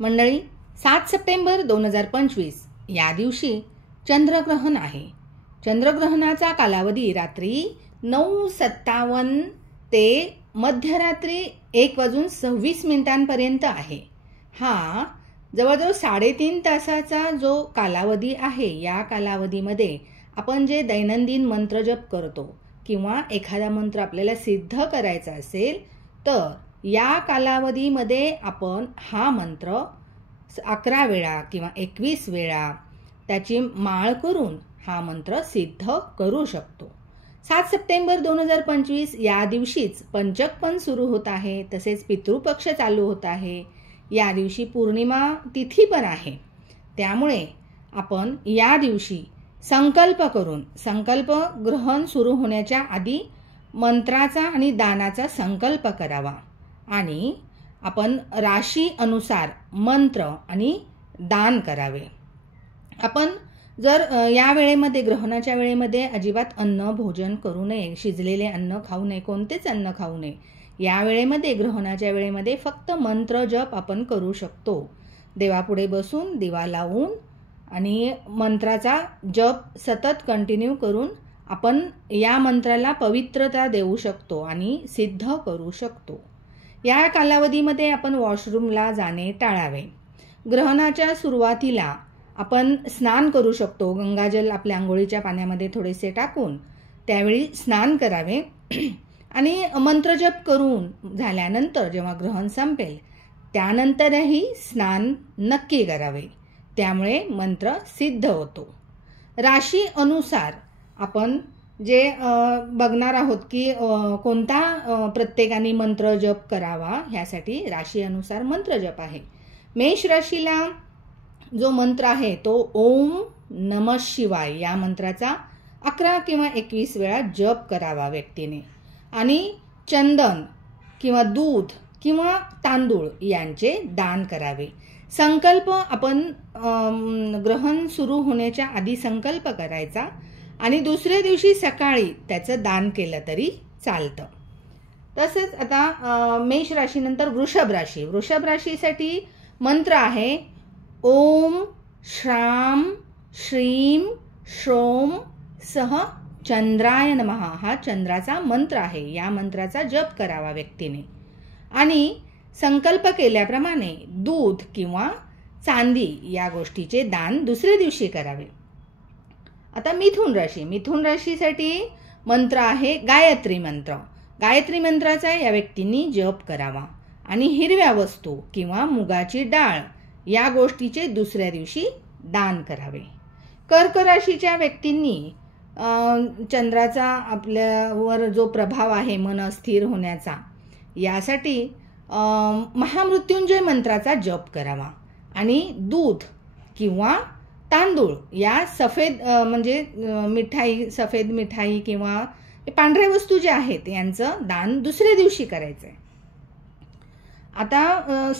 मंडळी, 7 सप्टेंबर 2025 या दिवशी चंद्रग्रहण आहे. चंद्रग्रहणाचा कालावधी रात्री 9:57 ते मध्यरात्री 1:26 आहे. हा जवळजवळ 3.5 तासाचा जो कालावधी आहे. या कालावधीमध्ये आपण जे दैनंदिन मंत्र जप करतो किंवा एखादा मंत्र आपल्याला सिद्ध करायचा असेल तर या कालावधीमध्ये आपण हा मंत्र 11 वेळा किंवा 21 वेळा त्याची माळ करून हा मंत्र सिद्ध करू शकतो. 7 सप्टेंबर 2025 या दिवशीच पंचक पण सुरू होत आहे. तसेच पितृपक्ष चालू होत आहे. या दिवशी पौर्णिमा तिथी पण आहे. त्यामुळे आपण या दिवशी संकल्प ग्रहण सुरू होण्याच्या आधी मंत्राचा आणि दानाचा संकल्प करावा आणि आपण राशी अनुसार मंत्र आणि दान करावे. आपण जर या वेळेमध्ये ग्रहणाच्या वेळेमध्ये अजिबात अन्न भोजन करू नये, शिजलेले अन्न खाऊ नये, कोणतेच अन्न खाऊ नये. या वेळेमध्ये ग्रहणाच्या वेळेमध्ये फक्त मंत्र जप आपण करू शकतो. देवापुढे बसून दिवा लावून आणि मंत्राचा जप सतत कंटिन्यू करून आपण या मंत्राला पवित्रता देऊ शकतो आणि सिद्ध करू शकतो. या कालावधीमध्ये आपण वॉशरूमला जाणे टाळावे. ग्रहणाच्या सुरुवातीला आपण स्नान करू शकतो. गंगाजल आपल्या आंघोळीच्या पाण्यामध्ये थोडेसे टाकून त्यावेळी स्नान करावे आणि मंत्रजप करून झाल्यानंतर जेव्हा ग्रहण संपेल त्यानंतरही स्नान नक्की करावे. त्यामुळे मंत्र सिद्ध होतो. राशी अनुसार आपण जे बघणार आहोत की कोणता प्रत्येकाने मंत्र जप करावा, ह्यासाठी राशी अनुसार मंत्र जप आहे. मेष राशीला जो मंत्र आहे तो ओम नमः शिवाय या मंत्राचा 11 किंवा 21 वेळा जप करावा व्यक्तीने आणि चंदन किंवा दूध किंवा तांदूळ यांचे दान करावे. संकल्प आपण ग्रहण सुरू होण्याच्या आधी संकल्प करायचा आणि दुसऱ्या दिवशी सकाळी त्याचं दान केलं तरी चालतं. तसंच आता मेष राशीनंतर वृषभ राशीसाठी मंत्र आहे ओम श्राम श्रीम श्रोम सह चंद्राय नमः. हा चंद्राचा मंत्र आहे. या मंत्राचा जप करावा व्यक्तीने आणि संकल्प केल्याप्रमाणे दूध किंवा चांदी या गोष्टीचे दान दुसऱ्या दिवशी करावे. आता मिथुन राशीसाठी मंत्र आहे गायत्री मंत्राचा या व्यक्तींनी जप करावा आणि हिरव्या वस्तू किंवा मुगाची डाळ या गोष्टीचे दुसऱ्या दिवशी दान करावे. कर्क राशीच्या व्यक्तींनी चंद्राचा आपल्यावर जो प्रभाव आहे मन अस्थिर होण्याचा, यासाठी महामृत्युंजय मंत्राचा जप करावा आणि दूध किंवा तांदूळ या सफेद मिठाई किंवा पांढऱ्या वस्तू ज्या आहेत यांचं दान दुसऱ्या दिवशी करायचंय. आता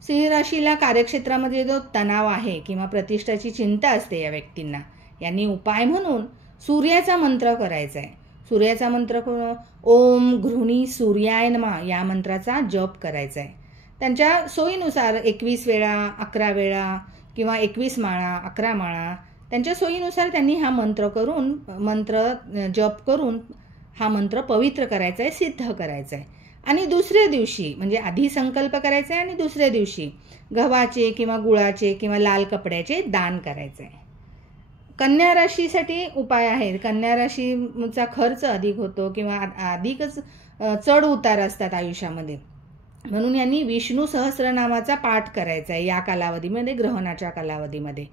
सिंह राशीला कार्यक्षेत्रामध्ये जो तणाव आहे किंवा प्रतिष्ठाची चिंता असते या व्यक्तींना, यांनी उपाय म्हणून सूर्याचा मंत्र करायचा आहे. सूर्याचा मंत्र ओम गृहिणी सूर्याय नमः या मंत्राचा जप करायचा आहे. त्यांच्या सोयीनुसार 21 वेळा 11 वेळा किंवा 21 माळा 11 माळा त्यांच्या सोयीनुसार त्यांनी हा मंत्र जप करून हा मंत्र पवित्र करायचा आहे, सिद्ध करायचा आहे. आणि दुसऱ्या दिवशी म्हणजे आधी संकल्प करायचा आहे आणि दुसऱ्या दिवशी गव्हाचे किंवा गुळाचे किंवा लाल कपड्याचे दान करायचे आहे. कन्या राशीसाठी उपाय आहे. कन्या राशीचा खर्च अधिक होतो किंवा अधिकच चढ उतार असतात आयुष्यामध्ये, म्हणून यांनी विष्णू सहस्रनामाचा पाठ करायचा आहे या कालावधीमध्ये, ग्रहणाच्या कालावधीमध्ये.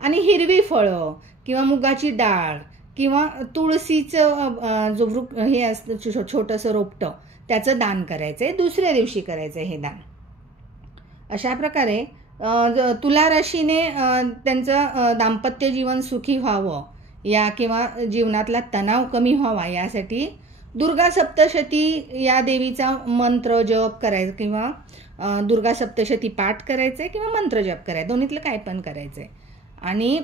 आणि हिरवी फळं किंवा मुगाची डाळ किंवा तुळशीचं जो हे असतं छोटंसं रोपटं त्याचं दान करायचंय, दुसऱ्या दिवशी करायचंय हे दान. अशा प्रकारे तुला राशीने त्यांचं दाम्पत्य जीवन सुखी व्हावं या किंवा जीवनातला तणाव कमी व्हावा यासाठी दुर्गा सप्तशती या देवीचा मंत्र जप करायचा किंवा दुर्गा सप्तशती पाठ करायचंय किंवा मंत्र जप करायचं, दोन्हीतलं काय पण करायचंय. आणि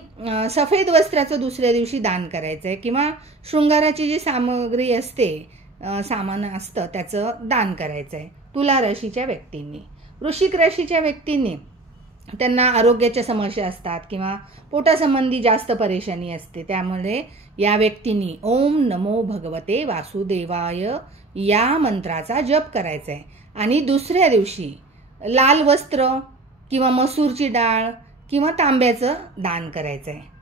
सफेद वस्त्राचं दुसऱ्या दिवशी दान करायचंय किंवा शृंगाराची जी सामग्री असते, सामान असतं त्याचं दान करायचंय तुला राशीच्या व्यक्तींनी. वृश्चिक राशीच्या व्यक्तींनी त्यांना आरोग्याच्या समस्या असतात किंवा पोटासंबंधी जास्त परेशानी असते, त्यामुळे या व्यक्तींनी ओम नमो भगवते वासुदेवाय या मंत्राचा जप करायचा आहे आणि दुसऱ्या दिवशी लाल वस्त्र किंवा मसूरची डाळ किंवा तांब्याचं दान करायचं आहे.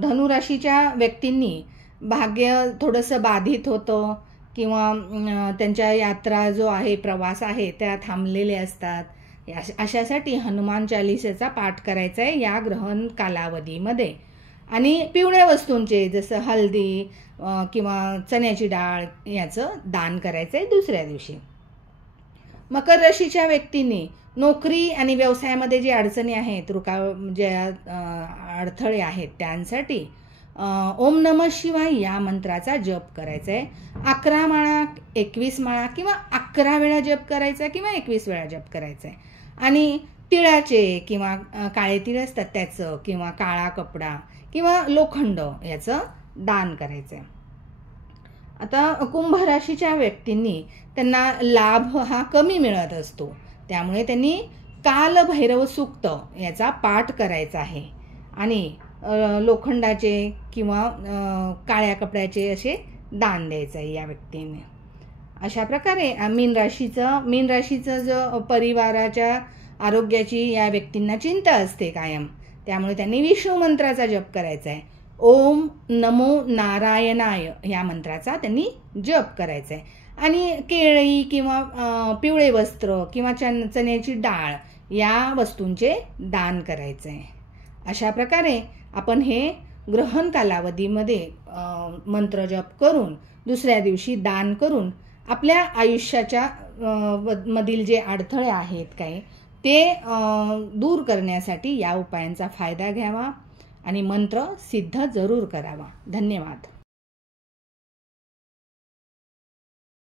धनुराशीच्या व्यक्तींनी भाग्य थोडंसं बाधित होतं किंवा त्यांच्या यात्रा जो आहे, प्रवास आहे, त्या थांबलेले असतात. अशासाठी हनुमान चालिसेचा पाठ करायचा आहे या ग्रहण कालावधीमध्ये. आणि पिवळ्या वस्तूंचे जसं हळदी किंवा चण्याची डाळ याचं दान करायचं आहे दुसऱ्या दिवशी. मकर राशीच्या व्यक्तींनी नोकरी आणि व्यवसायामध्ये जे अडचणी आहेत, जे अडथळे आहेत, त्यांसाठी ओम नमः शिवाय या मंत्राचा जप करायचा आहे. 11 माळा 21 माळा किंवा 11 वेळा जप करायचा किंवा 21 वेळा जप करायचा आहे. आणि तिळाचे किंवा काळे तीळ असतात त्याचं किंवा काळा कपडा किंवा लोखंड याचं दान करायचं आहे. आता कुंभ राशीच्या व्यक्तींनी त्यांना लाभ हा कमी मिळत असतो, त्यामुळे त्यांनी कालभैरव सूक्त याचा पाठ करायचा आहे आणि लोखंडाचे किंवा काळ्या कपड्याचे असे दान द्यायचं आहे या व्यक्तीने. अशा प्रकारे मीन राशीचं जो परिवाराच्या आरोग्याची या व्यक्तींना चिंता असते कायम, त्यामुळे त्यांनी विष्णू मंत्राचा जप करायचा आहे. ओम नमो नारायणाय या मंत्राचा त्यांनी जप करायचा आहे. आणि केळी किंवा पिवळे वस्त्र किंवा चण्याची डाळ या वस्तूंचे दान करायचे आहे. अशा प्रकारे आपण हे ग्रहण कालावधीमध्ये मंत्रजप करून दुसऱ्या दिवशी दान करून आपल्या आयुष्याच्या मधील जे अडथळे आहेत काय ते दूर करण्यासाठी या उपायांचा फायदा घ्यावा आणि मंत्र सिद्ध जरूर करावा. धन्यवाद.